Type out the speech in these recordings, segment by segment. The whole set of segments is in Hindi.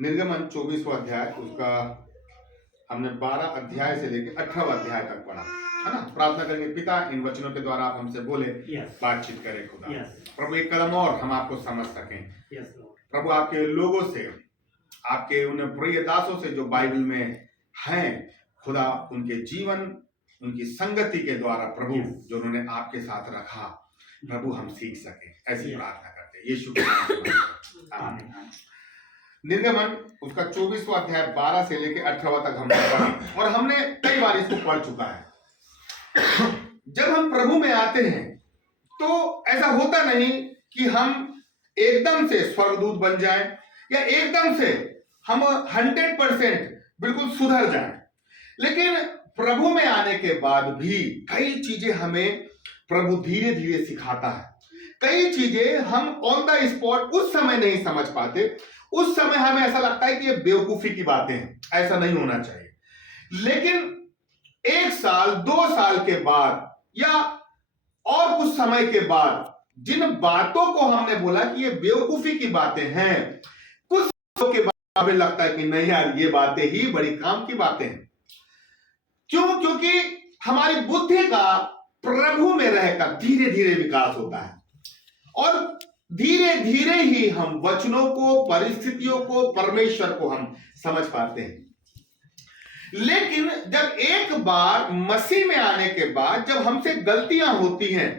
निर्गमन 24वां अध्याय, उसका हमने 12 अध्याय से लेकर 18वां अध्याय तक पढ़ा है ना। प्रार्थना करेंगे, पिता इन वचनों के द्वारा आप हमसे बोले, बातचीत करें खुदा। प्रभु एक कदम और हम आपको समझ सकें। प्रभु आपके लोगों से, आपके उन प्रिय दासों से जो बाइबल में हैं खुदा, उनके जीवन, उनकी संगति के द्वारा प्रभु जो उन्होंने आपके साथ रखा, प्रभु हम सीख सके, ऐसी प्रार्थना करते हैं यीशु के नाम में, आमीन। निर्गमन उसका 24वां अध्याय 12 से लेकर 18वां तक हमने पढ़ा और हमने कई बार इसको पढ़ चुका है। जब हम प्रभु में आते हैं तो ऐसा होता नहीं कि हम एकदम से स्वर्गदूत बन जाएं या एकदम से हम 100% बिल्कुल सुधर जाएं, लेकिन प्रभु में आने के बाद भी कई चीजें हमें प्रभु धीरे धीरे सिखाता है। कई चीजें हम ऑन द स्पॉट उस समय नहीं समझ पाते, उस समय हमें ऐसा लगता है कि ये बेवकूफी की बातें हैं, ऐसा नहीं होना चाहिए। लेकिन 1 साल 2 साल के बाद या और कुछ समय के बाद जिन बातों को हमने बोला कि ये बेवकूफी की बातें हैं, कुछ सालों के बाद हमें लगता है कि नहीं यार, ये बातें ही बड़ी काम की बातें हैं। क्यों? क्योंकि हमारी बुद्धि का प्रभु में रहकर धीरे धीरे विकास होता है और धीरे धीरे ही हम वचनों को, परिस्थितियों को, परमेश्वर को हम समझ पाते हैं। लेकिन जब एक बार मसीह में आने के बाद जब हमसे गलतियां होती हैं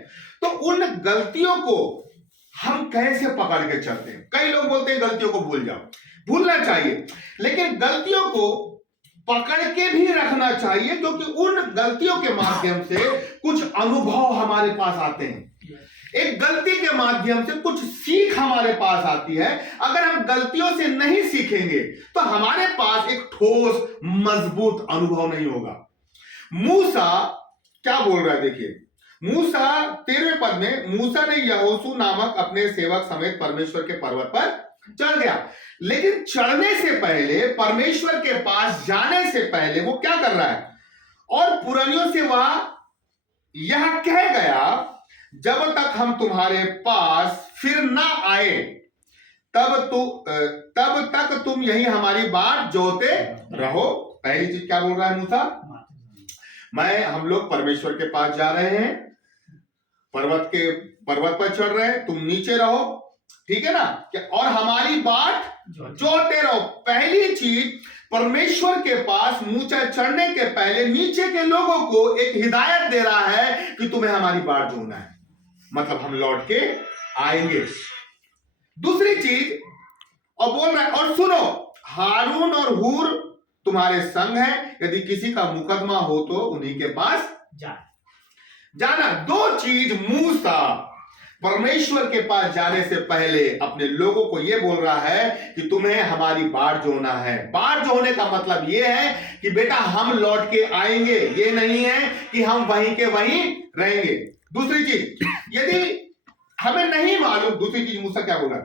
तो उन गलतियों को हम कैसे पकड़ के चलते हैं। कई लोग बोलते हैं गलतियों को भूल जाओ, भूलना चाहिए, लेकिन गलतियों को पकड़ के भी रखना चाहिए, क्योंकि उन गलतियों के माध्यम से कुछ अनुभव हमारे पास आते हैं। एक गलती के माध्यम से कुछ सीख हमारे पास आती है। अगर हम गलतियों से नहीं सीखेंगे तो हमारे पास एक ठोस मजबूत अनुभव नहीं होगा। मूसा क्या बोल रहा है, देखिए मूसा 13वें पद में, मूसा ने यहोशू नामक अपने सेवक समेत परमेश्वर के पर्वत पर चढ़ गया, लेकिन चढ़ने से पहले, परमेश्वर के पास जाने से पहले वो क्या कर रहा है, और पुरानियों से वह यह कह गया, जब तक हम तुम्हारे पास फिर ना आए तब तक तुम यही हमारी बाट जोते रहो। पहली चीज क्या बोल रहा है मूसा, हम लोग परमेश्वर के पास जा रहे हैं, पर्वत पर चढ़ रहे हैं, तुम नीचे रहो, ठीक है ना, और हमारी बाट जोते रहो। पहली चीज, परमेश्वर के पास मूसा चढ़ने के पहले नीचे के लोगों को एक हिदायत दे रहा है कि तुम्हें हमारी बाट जोड़ना है, मतलब हम लौट के आएंगे। दूसरी चीज, और बोल रहा है, और सुनो, हारून और हूर तुम्हारे संग है, यदि किसी का मुकदमा हो तो उन्हीं के पास जाना। 2 चीज मूसा परमेश्वर के पास जाने से पहले अपने लोगों को यह बोल रहा है कि तुम्हें हमारी बाट जोड़ना है। बाट जोड़ने का मतलब यह है कि बेटा हम लौट के आएंगे, ये नहीं है कि हम वहीं के वहीं रहेंगे। दूसरी चीज, यदि हमें नहीं मालूम, दूसरी चीज मूसा क्या बोला,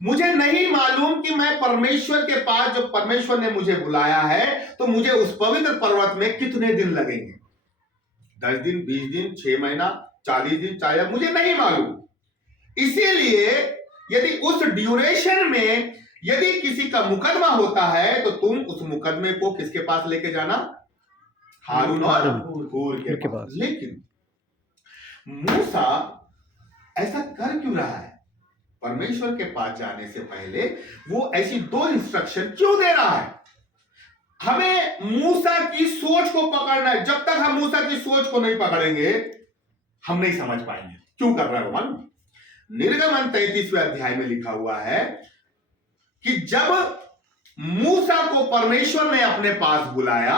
मुझे नहीं मालूम कि मैं परमेश्वर के पास, जो परमेश्वर ने मुझे बुलाया है, तो मुझे उस पवित्र पर्वत में कितने दिन लगेंगे, 10 दिन, 20 दिन, 6 महीना, 40 दिन, चाहे, मुझे नहीं मालूम। इसीलिए यदि उस ड्यूरेशन में यदि किसी का मुकदमा होता है तो तुम उस मुकदमे को किसके पास लेके जाना, हारून और हूर के पास। लेकिन मूसा ऐसा कर क्यों रहा है, परमेश्वर के पास जाने से पहले वो ऐसी 2 इंस्ट्रक्शन क्यों दे रहा है। हमें मूसा की सोच को पकड़ना है। जब तक हम मूसा की सोच को नहीं पकड़ेंगे हम नहीं समझ पाएंगे क्यों कर रहा है वो। मालूम, निर्गमन 33वें अध्याय में लिखा हुआ है कि जब मूसा को परमेश्वर ने अपने पास बुलाया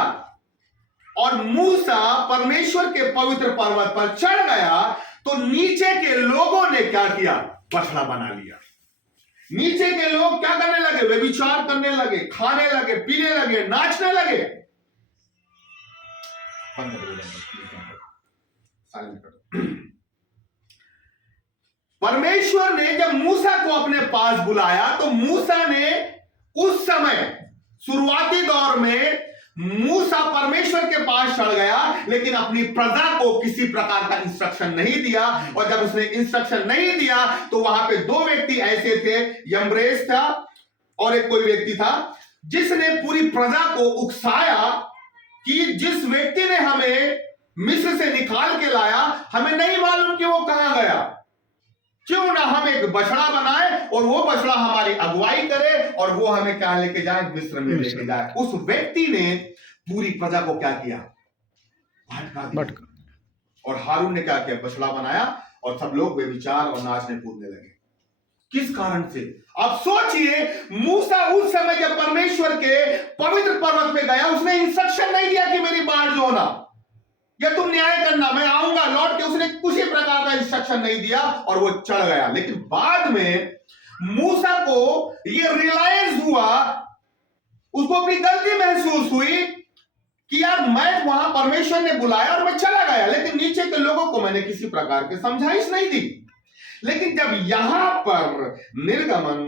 और मूसा परमेश्वर के पवित्र पर्वत पर चढ़ गया, तो नीचे के लोगों ने क्या किया, बछड़ा बना लिया। नीचे के लोग क्या करने लगे, व्यभिचार करने लगे, खाने लगे, पीने लगे, नाचने लगे। परमेश्वर ने जब मूसा को अपने पास बुलाया तो मूसा ने उस समय शुरुआती दौर में मूसा परमेश्वर के पास चढ़ गया, लेकिन अपनी प्रजा को किसी प्रकार का इंस्ट्रक्शन नहीं दिया। और जब उसने इंस्ट्रक्शन नहीं दिया तो वहां पे 2 व्यक्ति ऐसे थे, यम्ब्रेस था और एक कोई व्यक्ति था, जिसने पूरी प्रजा को उकसाया कि जिस व्यक्ति ने हमें मिस्र से निकाल के लाया, हमें नहीं मालूम कि वो कहां गया, क्यों ना हम एक बछड़ा बनाए और वो बछड़ा हमारी अगुवाई करे और वो हमें क्या लेके जाए, मिस्र में लेके जाए। उस व्यक्ति ने पूरी प्रजा को क्या किया, भटका दिया। और हारून ने क्या किया, बछड़ा बनाया और सब लोग बेविचार और नाचने कूदने लगे। किस कारण से? अब सोचिए, मूसा उस समय जब परमेश्वर के पवित्र पर्वत पे गया, उसने इंस्ट्रक्शन नहीं दिया कि मेरी बाढ़ जो होना या तुम न्याय करना, मैं आऊंगा लौट के, उसने किसी प्रकार का इंस्ट्रक्शन नहीं दिया और वो चढ़ गया। लेकिन बाद में मूसा को ये रियलाइज हुआ, उसको अपनी गलती महसूस हुई कि यार मैं वहां परमेश्वर ने बुलाया और मैं चला गया, लेकिन नीचे के लोगों को मैंने किसी प्रकार की समझाइश नहीं दी। लेकिन जब यहां पर निर्गमन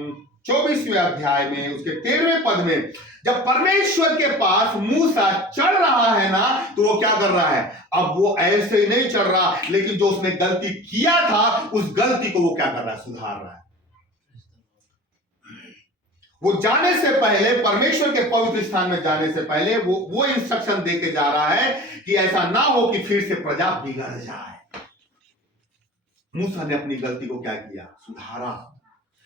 24वें अध्याय में उसके 13वें पद में जब परमेश्वर के पास मूसा चढ़ रहा है ना, तो वो क्या कर रहा है, अब वो ऐसे ही नहीं चढ़ रहा, लेकिन जो उसने गलती किया था उस गलती को वो क्या कर रहा है, सुधार रहा है। वो जाने से पहले, परमेश्वर के पवित्र स्थान में जाने से पहले वो इंस्ट्रक्शन देके जा रहा है कि ऐसा ना हो कि फिर से प्रजा बिगड़ जाए। मूसा ने अपनी गलती को क्या किया, सुधारा।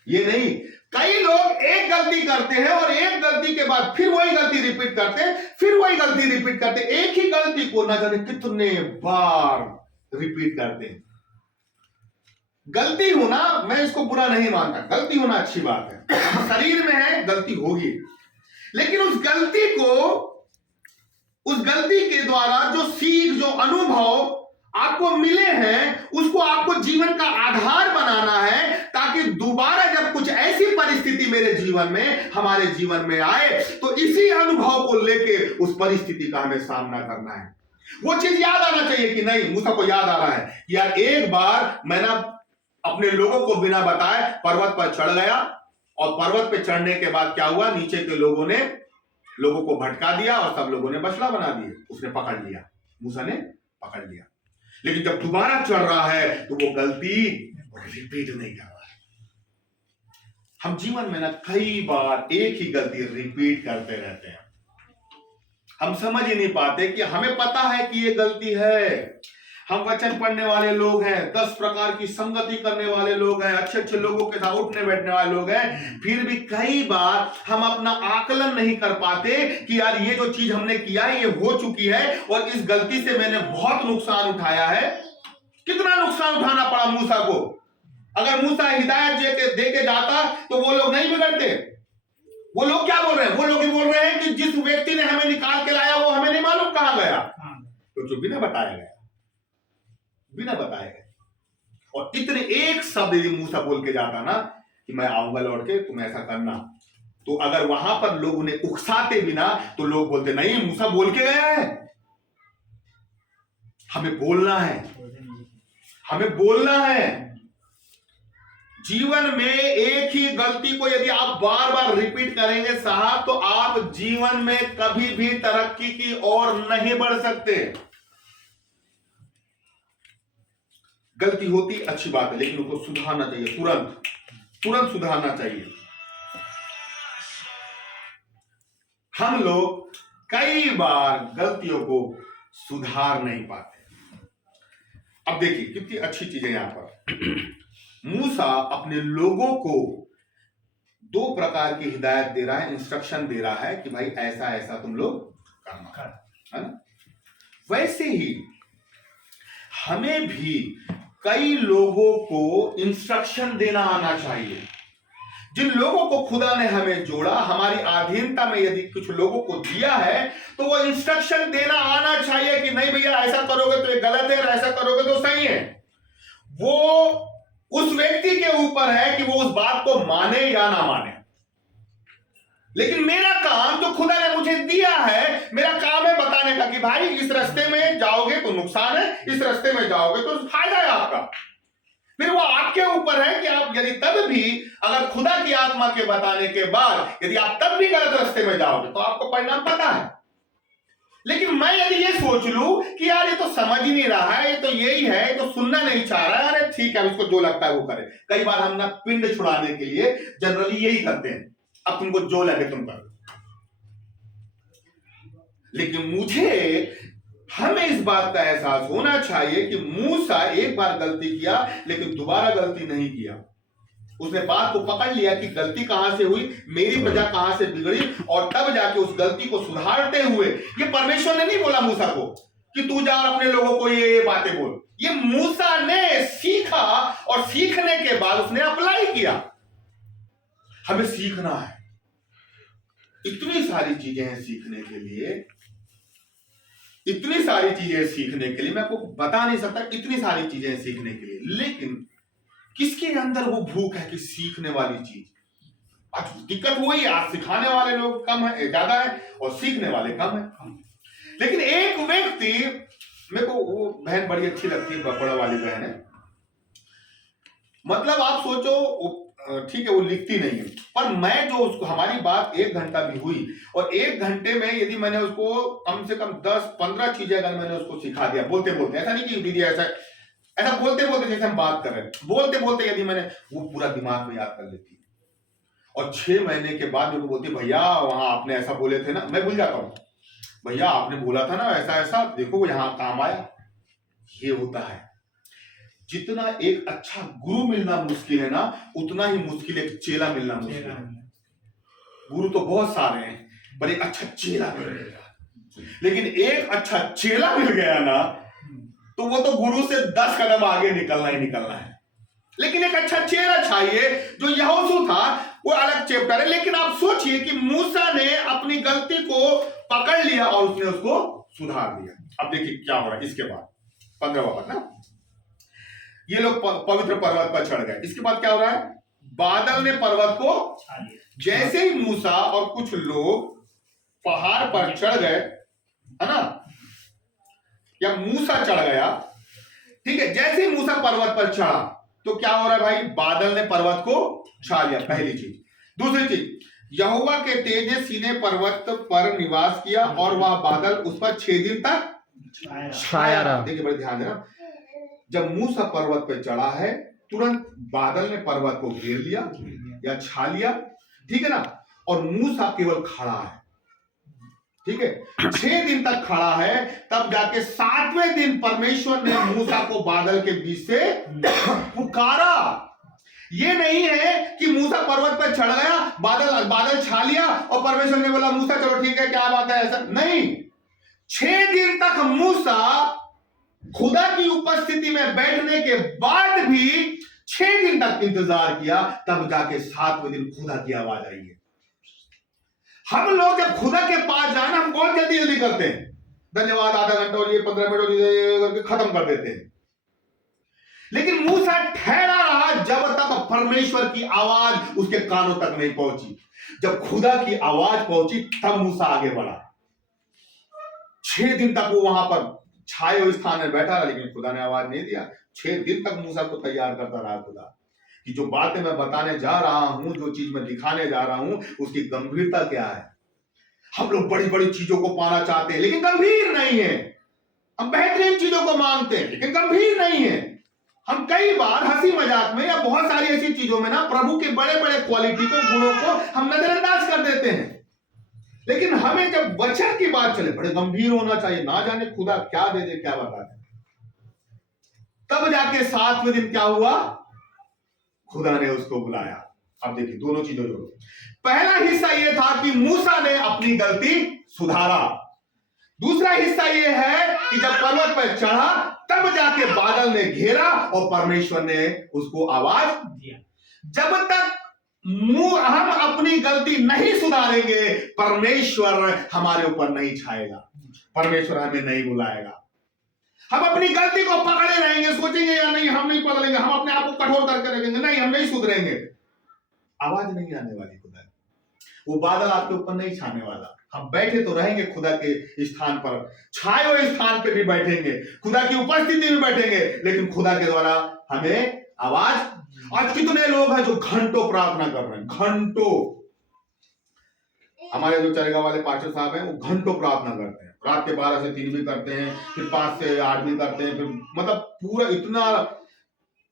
ये नहीं, कई लोग एक गलती करते हैं और एक गलती के बाद फिर वही गलती रिपीट करते हैं, फिर वही गलती रिपीट करते हैं, एक ही गलती को न जाने कितने बार रिपीट करते हैं। गलती होना, मैं इसको बुरा नहीं मानता, गलती होना अच्छी बात है, शरीर में है, गलती होगी, लेकिन उस गलती के द्वारा जो सीख, जो अनुभव आपको मिले हैं, उसको आपको जीवन का आधार बनाना है, ताकि दोबारा जब कुछ ऐसी परिस्थिति मेरे जीवन में, हमारे जीवन में आए, तो इसी अनुभव को लेके उस परिस्थिति का हमें सामना करना है। वो चीज याद आना चाहिए कि नहीं, मूसा को याद आ रहा है कि यार एक बार मैंने अपने लोगों को बिना बताए पर्वत पर चढ़ गया, और पर्वत पे चढ़ने के बाद क्या हुआ, नीचे के लोगों को भटका दिया और सब लोगों ने बछड़ा बना दिए। उसने पकड़ लिया, मूसा ने पकड़ लिया। लेकिन जब दोबारा चढ़ रहा है तो वो गलती रिपीट नहीं कर रहा है। हम जीवन में ना कई बार एक ही गलती रिपीट करते रहते हैं, हम समझ ही नहीं पाते कि हमें पता है कि ये गलती है। हम वचन पढ़ने वाले लोग हैं, 10 प्रकार की संगति करने वाले लोग हैं, अच्छे अच्छे लोगों के साथ उठने बैठने वाले लोग हैं, फिर भी कई बार हम अपना आकलन नहीं कर पाते कि यार ये जो चीज हमने किया है ये हो चुकी है और इस गलती से मैंने बहुत नुकसान उठाया है। कितना नुकसान उठाना पड़ा मूसा को। अगर मूसा हिदायत दे के जाता तो वो लोग नहीं बिगड़ते। वो लोग क्या बोल रहे हैं, वो लोग बोल रहे हैं कि जिस व्यक्ति ने हमें निकाल के लाया वो हमें नहीं मालूम कहां गया, तो जो बिना बताया गया, बिना बताए गए। और इतने एक शब्द यदि मूसा बोल के जाता ना कि मैं आऊंगा लौट के, तुम ऐसा करना, तो अगर वहां पर लोग उन्हें उकसाते बिना, तो लोग बोलते नहीं मूसा बोल के गया है, हमें बोलना है, हमें बोलना है। जीवन में एक ही गलती को यदि आप बार बार रिपीट करेंगे साहब, तो आप जीवन में कभी भी तरक्की की ओर नहीं बढ़ सकते। गलती होती अच्छी बात है, लेकिन उसको सुधारना चाहिए, तुरंत सुधारना चाहिए। हम लोग कई बार गलतियों को सुधार नहीं पाते। अब देखिए कितनी अच्छी चीज है यहां पर। मूसा अपने लोगों को 2 प्रकार की हिदायत दे रहा है, इंस्ट्रक्शन दे रहा है कि भाई ऐसा ऐसा तुम लोग करना है ना। वैसे ही हमें भी कई लोगों को इंस्ट्रक्शन देना आना चाहिए। जिन लोगों को खुदा ने हमें जोड़ा, हमारी अधीनता में यदि कुछ लोगों को दिया है, तो वो इंस्ट्रक्शन देना आना चाहिए कि नहीं भैया ऐसा करोगे तो ये गलत है और ऐसा करोगे तो सही है। वो उस व्यक्ति के ऊपर है कि वो उस बात को माने या ना माने। लेकिन मेरा काम जो खुदा ने मुझे दिया है, मेरा काम है बताने का कि भाई इस रास्ते में जाओगे तो नुकसान है, इस रास्ते में जाओगे तो फायदा है आपका। फिर वो आपके ऊपर है कि आप यदि तब भी, अगर खुदा की आत्मा के बताने के बाद यदि आप तब भी गलत रास्ते में जाओगे तो आपको परिणाम पता है। लेकिन मैं यदि ये सोच लूं कि यार ये तो समझ ही नहीं रहा है, ये तो यही है, ये तो सुनना नहीं चाह रहा है, अरे ठीक है इसको जो लगता है वो करे। कई बार हम ना पिंड छुड़ाने के लिए जनरली यही करते हैं, अब तुमको जो लगे तुम करो। लेकिन हमें इस बात का एहसास होना चाहिए कि मूसा एक बार गलती किया लेकिन दोबारा गलती नहीं किया। उसने बात को पकड़ लिया कि गलती कहां से हुई, मेरी प्रजा कहां से बिगड़ी, और तब जाके उस गलती को सुधारते हुए, ये परमेश्वर ने नहीं बोला मूसा को कि तू जा और अपने लोगों को ये बातें बोल, ये मूसा ने सीखा और सीखने के बाद उसने अप्लाई किया। हमें सीखना है, इतनी सारी चीजें हैं सीखने के लिए, इतनी सारी चीजें सीखने के लिए, मैं आपको बता नहीं सकता, इतनी सारी चीजें सीखने के लिए। लेकिन किसके अंदर वो भूख है कि सीखने वाली चीज? आज दिक्कत वही है, आज सिखाने वाले लोग कम है, ज्यादा है, और सीखने वाले कम है। लेकिन एक व्यक्ति, मेरे को वो बहन बड़ी अच्छी लगती है, बड़ा वाली बहन है, मतलब आप सोचो, ठीक है वो लिखती नहीं है, पर मैं जो उसको, हमारी बात 1 घंटा भी हुई, और 1 घंटे में यदि मैंने उसको कम से कम 10-15 चीजें अगर मैंने उसको सिखा दिया, बोलते बोलते, ऐसा नहीं कि दीदी ऐसा बोलते बोलते जैसे हम बात कर रहे हैं, बोलते बोलते यदि मैंने, वो पूरा दिमाग में याद कर लेती है। और 6 महीने के बाद मेरे को बोलती, भैया वहां आपने ऐसा बोले थे ना, मैं भूल जाता हूँ, भैया आपने बोला था ना ऐसा ऐसा, देखो यहाँ काम आया। ये होता है, जितना एक अच्छा गुरु मिलना मुश्किल है ना, उतना ही मुश्किल एक चेला मिलना मुश्किल है। गुरु तो बहुत सारे हैं, पर एक अच्छा चेला मिल गया, लेकिन एक अच्छा चेला मिल गया ना, तो वो तो गुरु से 10 कदम आगे निकलना ही निकलना है। लेकिन एक अच्छा चेला चाहिए। जो यहोशू था वो अलग चैप्टर है, लेकिन आप सोचिए कि मूसा ने अपनी गलती को पकड़ लिया और उसने उसको सुधार दिया। अब देखिए क्या हो रहा है इसके बाद, 15वां पद ना, ये लोग पवित्र पर्वत पर चढ़ गए। इसके बाद क्या हो रहा है, बादल ने पर्वत को, जैसे ही मूसा और कुछ लोग पहाड़ पर चढ़ गए, है ना, या मूसा चढ़ गया, ठीक है, जैसे ही मूसा पर्वत पर चढ़ा तो क्या हो रहा है भाई, बादल ने पर्वत को छा लिया, पहली चीज। दूसरी चीज, यहोवा के तेज ने सीने पर्वत पर निवास किया और वह बादल उस पर 6 दिन तक छाया रहा। देखिए बड़े ध्यान देना, जब मूसा पर्वत पर चढ़ा है, तुरंत बादल ने पर्वत को घेर लिया या छा लिया, ठीक है ना, और मूसा केवल खड़ा है, ठीक है, 6 दिन तक खड़ा है, तब जाके 7वें दिन परमेश्वर ने मूसा को बादल के बीच से पुकारा। ये नहीं है कि मूसा पर्वत पर चढ़ गया, बादल छा लिया और परमेश्वर ने बोला मूसा चलो ठीक है क्या बात है, ऐसा नहीं। 6 दिन तक मूसा खुदा की उपस्थिति में बैठने के बाद भी 6 दिन तक इंतजार किया, तब जाके 7वें दिन खुदा की आवाज आई है। हम लोग जब खुदा के पास जाए ना, हम बहुत जल्दी जल्दी करते हैं, धन्यवाद, आधा घंटा और ये 15 मिनट करके खत्म कर देते हैं। लेकिन मूसा ठहरा रहा जब तक परमेश्वर की आवाज उसके कानों तक नहीं पहुंची। जब खुदा की आवाज पहुंची तब मूसा आगे बढ़ा। 6 दिन तक वो वहां पर छाए हुए स्थान में बैठा रहा, लेकिन खुदा ने आवाज नहीं दिया। 6 दिन तक मूसा को तैयार करता रहा खुदा कि जो बातें मैं बताने जा रहा हूं, जो चीज मैं दिखाने जा रहा हूं, उसकी गंभीरता क्या है। हम लोग बड़ी बड़ी चीजों को पाना चाहते हैं लेकिन गंभीर नहीं है। हम बेहतरीन चीजों को मांगते हैं लेकिन गंभीर नहीं है। हम कई बार हंसी मजाक में या बहुत सारी ऐसी चीजों में ना प्रभु के बड़े बड़े क्वालिटी को, गुणों को हम नजरअंदाज कर देते हैं। लेकिन हमें जब वचन की बात चले, बड़े गंभीर होना चाहिए, ना जाने खुदा क्या दे दे क्या बता दे। तब जाके 7वें दिन क्या हुआ, खुदा ने उसको बुलाया। अब देखिए दोनों चीजों जोड़ो। पहला हिस्सा यह था कि मूसा ने अपनी गलती सुधारा। दूसरा हिस्सा यह है कि जब पर्वत पर चढ़ा तब जाके बादल ने घेरा और परमेश्वर ने उसको आवाज दिया। जब तक हम अपनी गलती नहीं सुधारेंगे, परमेश्वर हमारे ऊपर नहीं छाएगा, परमेश्वर हमें नहीं बुलाएगा। हम अपनी गलती को पकड़े रहेंगे, सोचेंगे या नहीं हम नहीं बदलेंगे, हम अपने आप को कठोर करके रखेंगे, नहीं हम नहीं सुधरेंगे, आवाज नहीं आने वाली खुदा, वो बादल आपके ऊपर नहीं छाने वाला। हम बैठे तो रहेंगे खुदा के स्थान पर, छाए हुए स्थान पे भी बैठेंगे, खुदा की उपस्थिति में बैठेंगे, लेकिन खुदा के द्वारा हमें आवाज। आज कितने लोग हैं जो घंटों प्रार्थना कर रहे हैं, घंटों। हमारे जो चरेगा वाले पास्टर साहब हैं वो घंटों प्रार्थना करते हैं, रात के 12 से 3 भी करते हैं, फिर 5 से 8 भी करते हैं, फिर मतलब पूरा इतना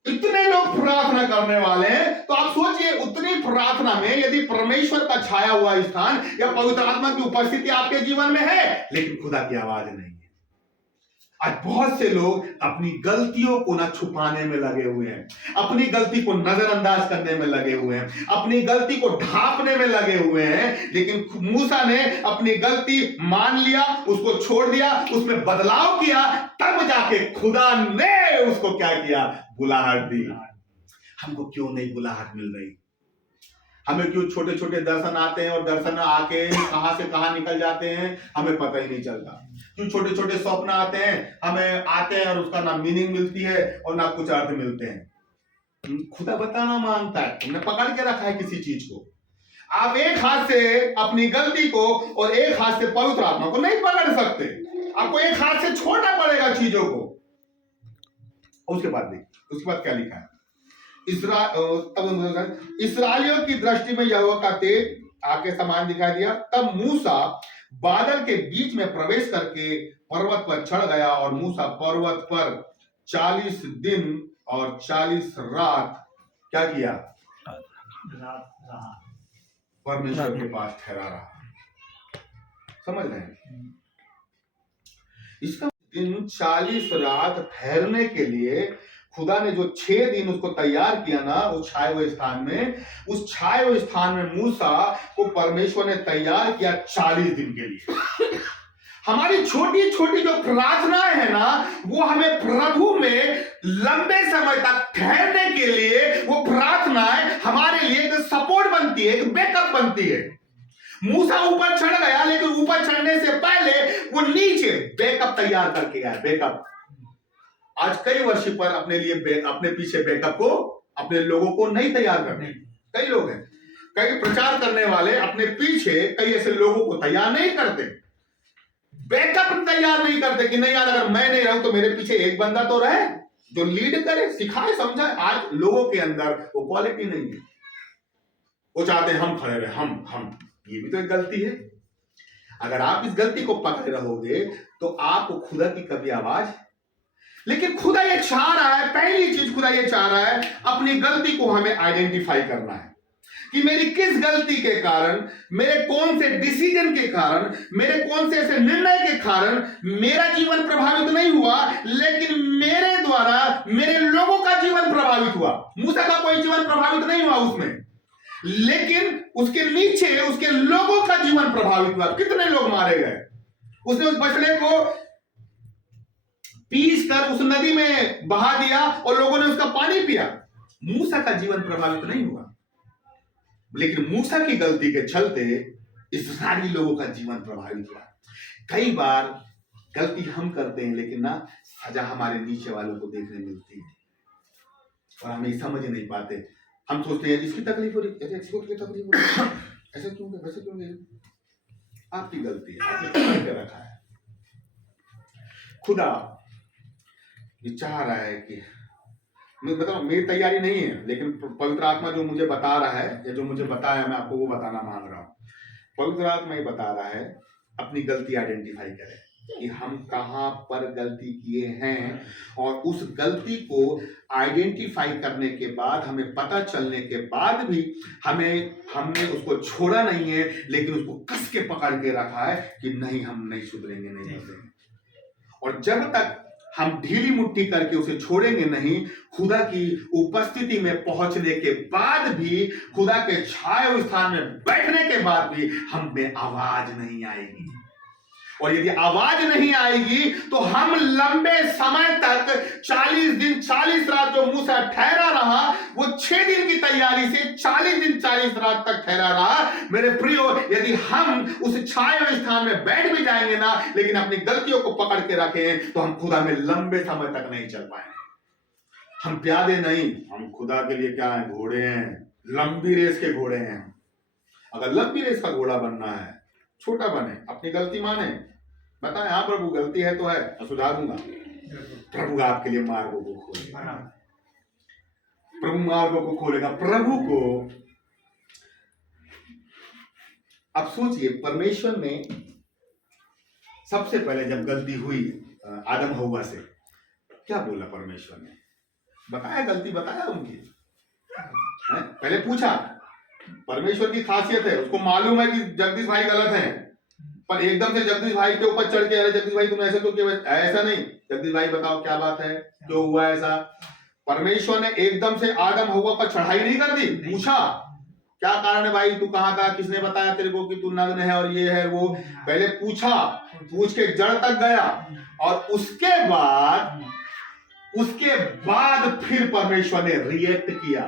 इतने लोग प्रार्थना करने वाले हैं, तो आप सोचिए उतनी प्रार्थना में यदि परमेश्वर का छाया हुआ स्थान या पवित्र आत्मा की उपस्थिति आपके जीवन में है, लेकिन खुदा की आवाज नहीं है। आज बहुत से लोग अपनी गलतियों को ना छुपाने में लगे हुए हैं, अपनी गलती को नजरअंदाज करने में लगे हुए हैं, अपनी गलती को ढांपने में लगे हुए हैं। लेकिन मूसा ने अपनी गलती मान लिया, उसको छोड़ दिया, उसमें बदलाव किया, तब जाके खुदा ने उसको क्या किया, बुलाहट दी। हमको क्यों नहीं बुलाहट मिल रही? हमें क्यों छोटे छोटे दर्शन आते हैं और दर्शन आके कहां से कहां निकल जाते हैं, हमें पता ही नहीं चलता। क्यों छोटे छोटे स्वप्न आते हैं, हमें आते हैं और उसका ना मीनिंग मिलती है और ना कुछ अर्थ मिलते हैं। खुदा बताना मांगता है, तुमने पकड़ के रखा है किसी चीज को। आप एक हाथ से अपनी गलती को और एक हाथ से पवित्र आत्मा को नहीं पकड़ सकते। आपको एक हाथ से छोड़ना पड़ेगा चीजों को। उसके बाद क्या लिखा है, इस्राएलियों की दृष्टि में यहोवा का तेज आके समान दिखाई दिया। तब मूसा बादल के बीच में प्रवेश करके पर्वत पर चढ़ गया और मूसा पर्वत पर 40 दिन और 40 रात क्या किया, परमेश्वर के पास ठहरा रहा। समझ रहे हैं? इसका दिन 40 रात ठहरने के लिए खुदा ने जो 6 दिन उसको तैयार किया ना, उस छाए हुए स्थान में, उस छाए हुए स्थान में मूसा को परमेश्वर ने तैयार किया 40 दिन के लिए। हमारी छोटी छोटी जो प्रार्थनाएं है ना, वो हमें प्रभु में लंबे समय तक ठहरने के लिए, वो प्रार्थनाएं हमारे लिए एक सपोर्ट बनती है, एक बैकअप बनती है। मूसा ऊपर चढ़ गया, लेकिन ऊपर चढ़ने से पहले वो नीचे बैकअप तैयार करके आया। बैकअप आज कई वर्ष पर अपने लिए अपने पीछे बैकअप को, अपने लोगों को नहीं तैयार करते। कई लोग हैं, कई प्रचार करने वाले अपने पीछे कई ऐसे लोगों को तैयार नहीं करते, बैकअप तैयार नहीं करते कि नहीं यार, अगर मैं नहीं रहूं तो मेरे पीछे एक बंदा तो रहे जो लीड करे, सिखाए, समझाए। आज लोगों के अंदर वो क्वालिटी नहीं है। वो चाहते हैं हम खड़े रहे, हम ये भी तो एक गलती है। अगर आप इस गलती को पकड़े रहोगे तो आपको खुदा की कभी आवाज, लेकिन खुदा ये चाह रहा है, पहली चीज खुदा ये चाह रहा है, अपनी गलती को हमें आइडेंटिफाई करना है कि मेरी किस गलती के कारण, मेरे कौन से डिसीजन के कारण, मेरे कौन से ऐसे निर्णय के कारण मेरा जीवन प्रभावित नहीं हुआ, लेकिन मेरे द्वारा मेरे लोगों का जीवन प्रभावित हुआ। मूसा का कोई जीवन प्रभावित नहीं हुआ उसमें, लेकिन उसके नीचे उसके लोगों का जीवन प्रभावित हुआ। कितने लोग मारे गए। उसने उस बछड़े को पीस कर उस नदी में बहा दिया और लोगों ने उसका पानी पिया। मूसा का जीवन प्रभावित नहीं हुआ, लेकिन मूसा की गलती के चलते इस्राएली लोगों का जीवन प्रभावित हुआ। कई बार गलती हम करते हैं, लेकिन ना सजा हमारे नीचे वालों को देखने मिलती है और हम ये समझ नहीं पाते। हम सोचते हैं इसकी तकलीफ हो रही, तकलीफ हो रही, ऐसा क्यों, वैसे क्यों? आपकी गलती है, आपने पकड़ के रखा है। खुदा ये चाह रहा है कि मतलब मेरी तैयारी नहीं है, लेकिन पवित्र आत्मा जो मुझे बता रहा है या जो मुझे बताया, मैं आपको वो बताना मांग रहा हूँ। पवित्र आत्मा ये बता रहा है, अपनी गलती आइडेंटिफाई करें कि हम कहां पर गलती किए हैं, और उस गलती को आइडेंटिफाई करने के बाद, हमें पता चलने के बाद भी हमने उसको छोड़ा नहीं है, लेकिन उसको कस के पकड़ के रखा है कि नहीं, हम नहीं सुधरेंगे, नहीं बदलेंगे। और जब तक हम ढीली मुट्ठी करके उसे छोड़ेंगे नहीं, खुदा की उपस्थिति में पहुंचने के बाद भी, खुदा के छाए हुए स्थान में बैठने के बाद भी हम में आवाज नहीं आएगी। और यदि आवाज नहीं आएगी तो हम लंबे समय तक 40 दिन 40 रात जो मूसा ठहरा रहा, वो 6 दिन की तैयारी से 40 दिन 40 रात तक ठहरा रहा। मेरे प्रियो, यदि हम उस छाए हुए स्थान में बैठ भी जाएंगे ना, लेकिन अपनी गलतियों को पकड़ के रखें, तो हम खुदा में लंबे समय तक नहीं चल पाएंगे। हम प्यादे नहीं, हम खुदा के लिए क्या है, घोड़े हैं, लंबी रेस के घोड़े हैं। अगर लंबी रेस का घोड़ा बनना है, छोटा बने, अपनी गलती माने, बताए हाँ प्रभु गलती है तो है, सुधारूंगा। प्रभु आपके लिए मार्गों को खोलेगा, प्रभु मार्गों को खोलेगा। प्रभु को अब सोचिए, परमेश्वर ने सबसे पहले जब गलती हुई आदम हव्वा से, क्या बोला परमेश्वर ने? बताया, गलती बताया उनकी है? पहले पूछा। परमेश्वर की खासियत है, उसको मालूम है कि जगदीश भाई गलत हैं, पर एकदम से जगदीश भाई के ऊपर चढ़ के अरे जगदीश भाई तुम ऐसे तो क्यों, ऐसा नहीं, जगदीश भाई बताओ क्या बात है, क्यों हुआ ऐसा। परमेश्वर ने एकदम से आदम हव्वा पर चढ़ाई नहीं कर दी, पूछा क्या कारण है भाई, तू कहाँ था, किसने बताया तेरे को कि तू नग्न है और ये है वो। पहले पूछा, पूछ के जड़ तक गया, और उसके बाद फिर परमेश्वर ने रिएक्ट किया।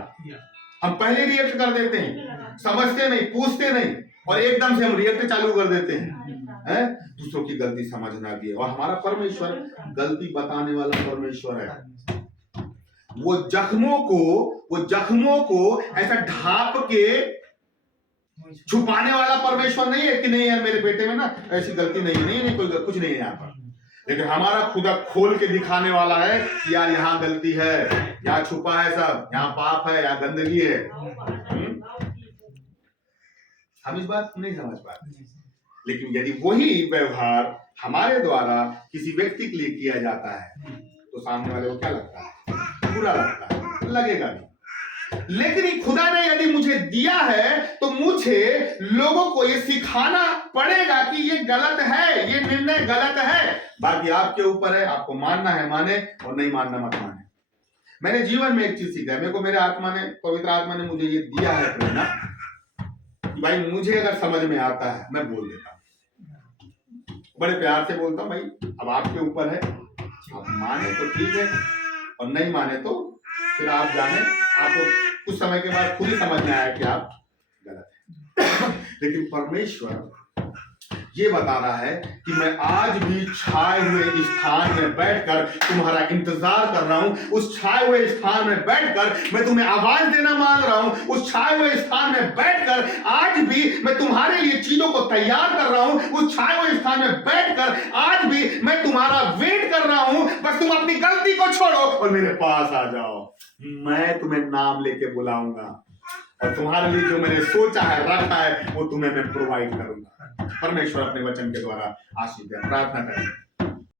हम पहले रिएक्ट कर देते हैं, समझते नहीं, पूछते नहीं, और एकदम से हम रिएक्ट चालू कर देते हैं, दूसरों की गलती समझना भी है। और हमारा परमेश्वर गलती बताने वाला परमेश्वर है। वो जख्मों को ऐसा ढांप के छुपाने वाला परमेश्वर नहीं है कि नहीं यार मेरे बेटे में ना ऐसी गलती नहीं कोई कुछ नहीं है यहाँ पर, लेकिन हमारा खुदा खोल के दिखाने वाला है कि यार यहाँ गलती है, यहाँ छुपा है सब, यहाँ पाप है, यहाँ गंदगी है। हम इस बात नहीं समझ पाते, लेकिन यदि वही व्यवहार हमारे द्वारा किसी व्यक्ति के लिए किया जाता है तो सामने वाले को क्या लगता है, बुरा लगता है, लगेगा नहीं। लेकिन खुदा ने यदि मुझे दिया है तो मुझे लोगों को ये सिखाना पड़ेगा कि ये गलत है, ये निर्णय गलत है। बाकी आपके ऊपर है, आपको मानना है माने और नहीं मानना मत माने। मैंने जीवन में एक चीज सीखा है, मेरे को मेरे आत्मा ने, पवित्र आत्मा ने मुझे ये दिया है प्रेरणा कि भाई मुझे अगर समझ में आता है मैं बोल देता हूँ, बड़े प्यार से बोलता हूँ। भाई अब आपके ऊपर है, आप माने तो ठीक है और नहीं माने तो फिर आप जाने, आपको कुछ समय के बाद खुद ही समझ में आया कि आप गलत हैं। लेकिन परमेश्वर ये बता रहा है कि मैं आज भी छाए हुए स्थान में बैठकर तुम्हारा इंतजार कर रहा हूं। उस छाए हुए स्थान में बैठकर मैं तुम्हें आवाज देना मान रहा हूं। उस छाए हुए स्थान में बैठकर आज भी मैं तुम्हारे लिए चीजों को तैयार कर रहा हूं। उस छाए हुए स्थान में बैठकर आज भी मैं तुम्हारा वेट कर रहा हूं। बस तुम अपनी गलती को छोड़ो और मेरे पास आ जाओ, मैं तुम्हें नाम लेके बुलाऊंगा और तुम्हारे लिए जो मैंने सोचा है, रखा है, वो तुम्हें मैं प्रोवाइड करूंगा। परमेश्वर अपने वचन के द्वारा आशीष दे। प्रार्थना करें।